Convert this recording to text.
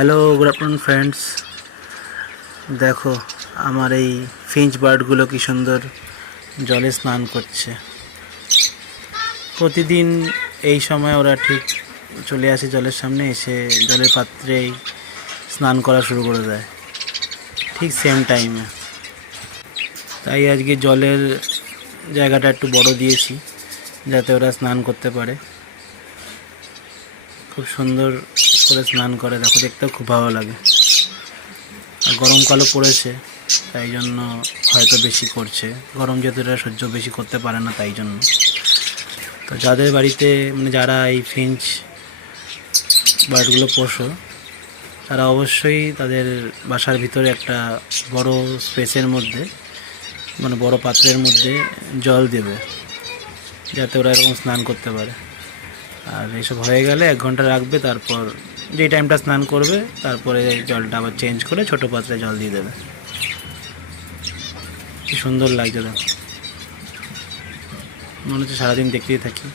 Hello good afternoon friends দেখো, আমার এই ফিঞ্চ বার্ডগুলো কি সুন্দর জলে স্নান করছে। প্রতিদিন এই সময় ওরা ঠিক চলে আসে জলের সামনে, এসে জলের পাত্রেই স্নান করা শুরু করে দেয়। ঠিক সেম টাইমে তাই আজকে জলের জায়গাটা একটু বড় দিয়েছি, যাতে ওরা স্নান করতে পারে। খুব সুন্দর করে স্নান করে, দেখো দেখতেও খুব ভালো লাগে। আর গরমকালও পড়েছে, তাই জন্য হয়তো বেশি করছে। গরম যেহেতু এরা সহ্য বেশি করতে পারে না, তাই জন্য। তো যাদের বাড়িতে মানে যারা এই ফিঞ্চ বার্ডগুলো পোষো, তারা অবশ্যই তাদের বাসার ভিতরে একটা বড় স্পেসের মধ্যে মানে বড় পাত্রের মধ্যে জল দেবে, যাতে ওরা এরকম স্নান করতে পারে। আর এইসব হয়ে গেলে এক ঘণ্টা রাখবে, তারপর যে টাইমটা স্নান করবে, তারপরে জলটা আবার চেঞ্জ করে ছোটো পাত্রে জল দিয়ে দেবে। কি সুন্দর লাগছে দেখো। মনে হচ্ছে সারাদিন দেখতেই থাকি।